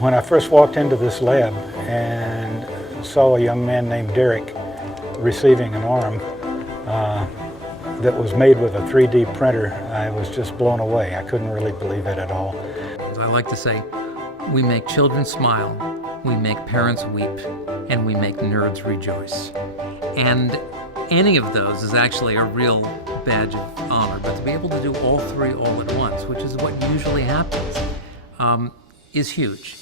When I first walked into this lab and saw a young man named Derek receiving an arm that was made with a 3D printer, I was just blown away. I couldn't really believe it at all. I like to say, we make children smile, we make parents weep, and we make nerds rejoice. And any of those is actually a real badge of honor, but to be able to do all three all at once, which is what usually happens, is huge.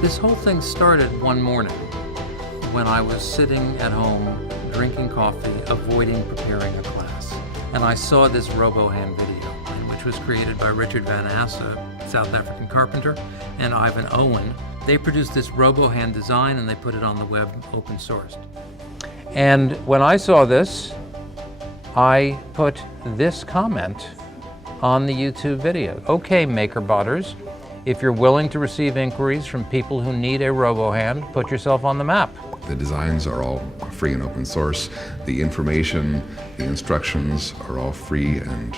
This whole thing started one morning when I was sitting at home drinking coffee, avoiding preparing a class. And I saw this RoboHand video, which was created by Richard Van Ass, a South African carpenter, and Ivan Owen. They produced this RoboHand design and they put it on the web, open sourced. And when I saw this, I put this comment on the YouTube video. Okay, MakerBotters, if you're willing to receive inquiries from people who need a RoboHand, put yourself on the map. The designs are all free and open source. The information, the instructions are all free and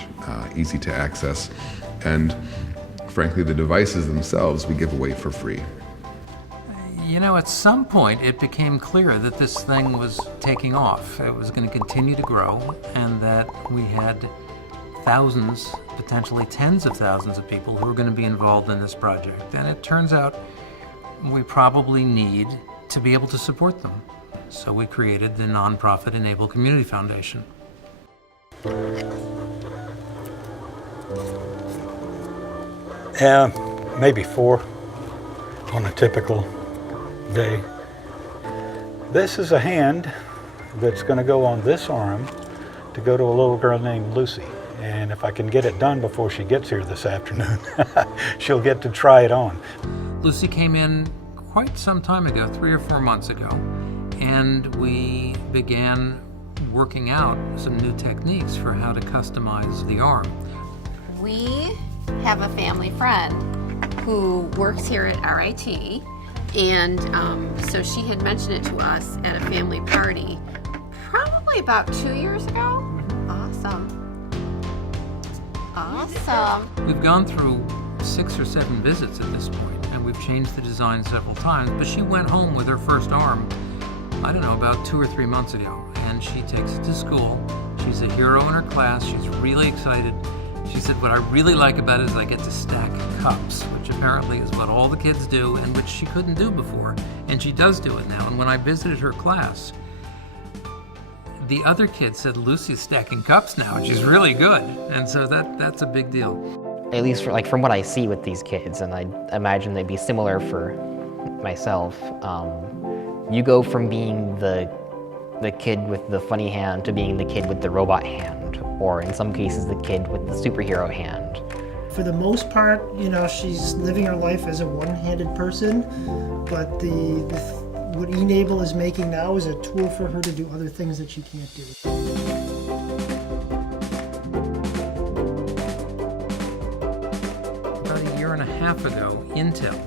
easy to access. And frankly, the devices themselves we give away for free. You know, at some point it became clear that this thing was taking off. It was going to continue to grow, and that we had thousands, potentially tens of thousands of people who were going to be involved in this project. And it turns out we probably need to be able to support them. So we created the nonprofit e-NABLE Community Foundation. Maybe 4 on a typical day. This is a hand that's going to go on this arm to go to a little girl named Lucy. And if I can get it done before she gets here this afternoon, she'll get to try it on. Lucy came in quite some time ago, 3 or 4 months ago, and we began working out some new techniques for how to customize the arm. We have a family friend who works here at RIT, and so she had mentioned it to us at a family party probably about 2 years ago. Awesome. Awesome. We've gone through 6 or 7 visits at this point, and we've changed the design several times, but she went home with her first arm, I don't know, about 2 or 3 months ago, and she takes it to school. She's a hero in her class. She's really excited. She said, what I really like about it is I get to stack cups, which apparently is what all the kids do and which she couldn't do before, and she does do it now. And when I visited her class, the other kids said, Lucy's stacking cups now, and she's really good. And so that's a big deal. At least from what I see with these kids, and I imagine they'd be similar for myself, you go from being the kid with the funny hand to being the kid with the robot hand, or in some cases the kid with the superhero hand. For the most part, you know, she's living her life as a one-handed person, but what e-NABLE is making now is a tool for her to do other things that she can't do. About a year and a half ago, Intel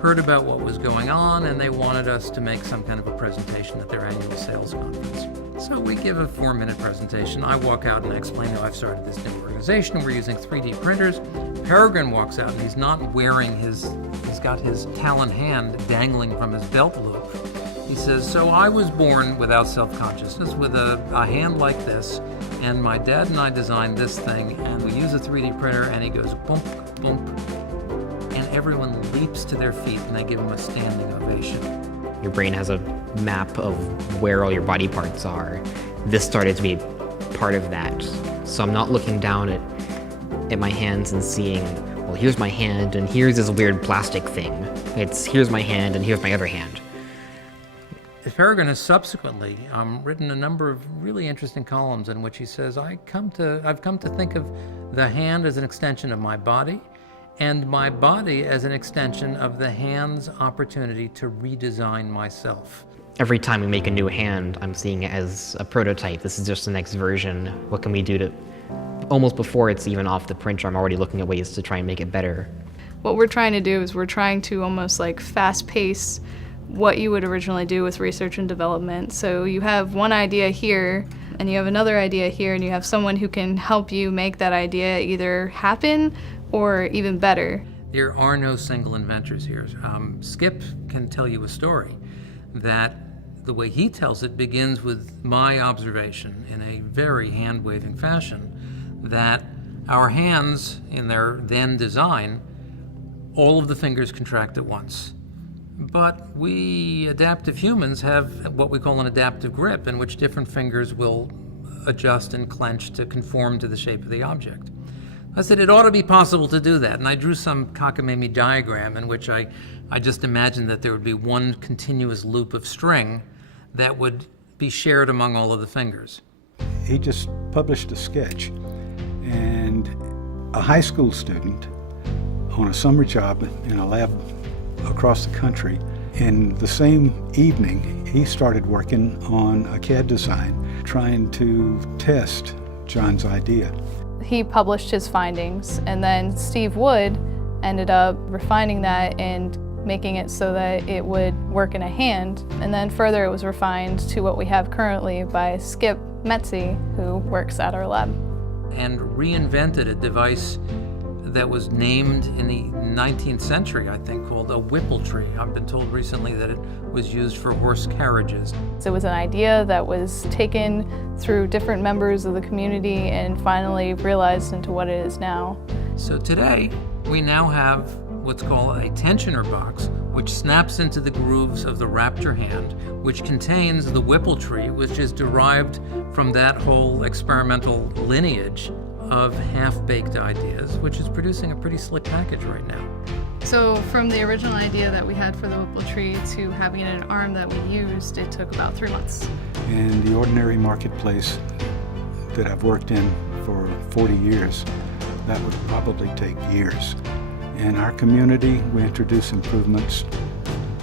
heard about what was going on, and they wanted us to make some kind of a presentation at their annual sales conference. So we give a 4-minute presentation. I walk out and I explain how I've started this new organization. We're using 3D printers. Peregrine walks out and he's not wearing he's got his Talon hand dangling from his belt loop. He says, so I was born without self-consciousness with a hand like this, and my dad and I designed this thing, and we use a 3D printer, and he goes, bump, bump, and everyone leaps to their feet and they give him a standing ovation. Your brain has a map of where all your body parts are. This started to be part of that. So I'm not looking down at my hands and seeing, well, here's my hand and here's this weird plastic thing. It's here's my hand and here's my other hand. Peregrine has subsequently written a number of really interesting columns in which he says, I've come to think of the hand as an extension of my body, and my body as an extension of the hand's opportunity to redesign myself. Every time we make a new hand, I'm seeing it as a prototype. This is just the next version. What can we do to, almost before it's even off the printer, I'm already looking at ways to try and make it better. What we're trying to do is we're trying to almost like fast pace what you would originally do with research and development. So you have one idea here, and you have another idea here, and you have someone who can help you make that idea either happen or even better. There are no single inventors here. Skip can tell you a story that the way he tells it begins with my observation in a very hand-waving fashion that our hands, in their then design, all of the fingers contract at once. But we adaptive humans have what we call an adaptive grip, in which different fingers will adjust and clench to conform to the shape of the object. I said it ought to be possible to do that, and I drew some cockamamie diagram in which I just imagined that there would be one continuous loop of string that would be shared among all of the fingers. He just published a sketch, and a high school student on a summer job in a lab across the country, in the same evening he started working on a CAD design, trying to test Jon's idea. He published his findings, and then Steve Wood ended up refining that and making it so that it would work in a hand. And then further it was refined to what we have currently by Skip Metzi, who works at our lab. And reinvented a device that was named in the 19th century, I think, called a whippletree. I've been told recently that it was used for horse carriages. It was an idea that was taken through different members of the community and finally realized into what it is now. So today, we now have what's called a tensioner box, which snaps into the grooves of the Raptor hand, which contains the whippletree, which is derived from that whole experimental lineage of half-baked ideas, which is producing a pretty slick package right now. So from the original idea that we had for the whippletree to having an arm that we used, it took about 3 months. In the ordinary marketplace that I've worked in for 40 years, that would probably take years. In our community, we introduce improvements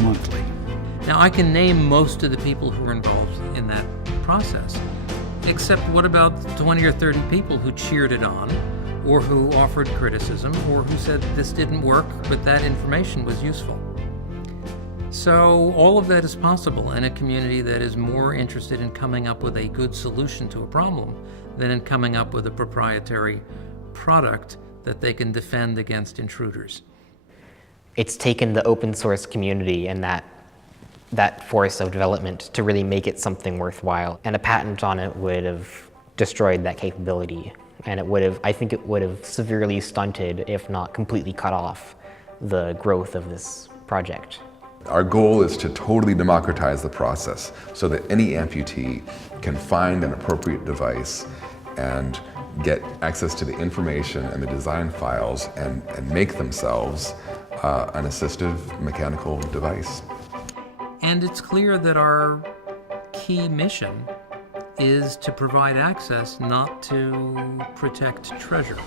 monthly. Now, I can name most of the people who are involved in that process, except what about 20 or 30 people who cheered it on, or who offered criticism, or who said this didn't work, but that information was useful. So all of that is possible in a community that is more interested in coming up with a good solution to a problem than in coming up with a proprietary product that they can defend against intruders. It's taken the open source community and that force of development to really make it something worthwhile. And a patent on it would have destroyed that capability. And I think it would have severely stunted, if not completely cut off, the growth of this project. Our goal is to totally democratize the process so that any amputee can find an appropriate device and get access to the information and the design files and make themselves an assistive mechanical device. And it's clear that our key mission is to provide access, not to protect treasure.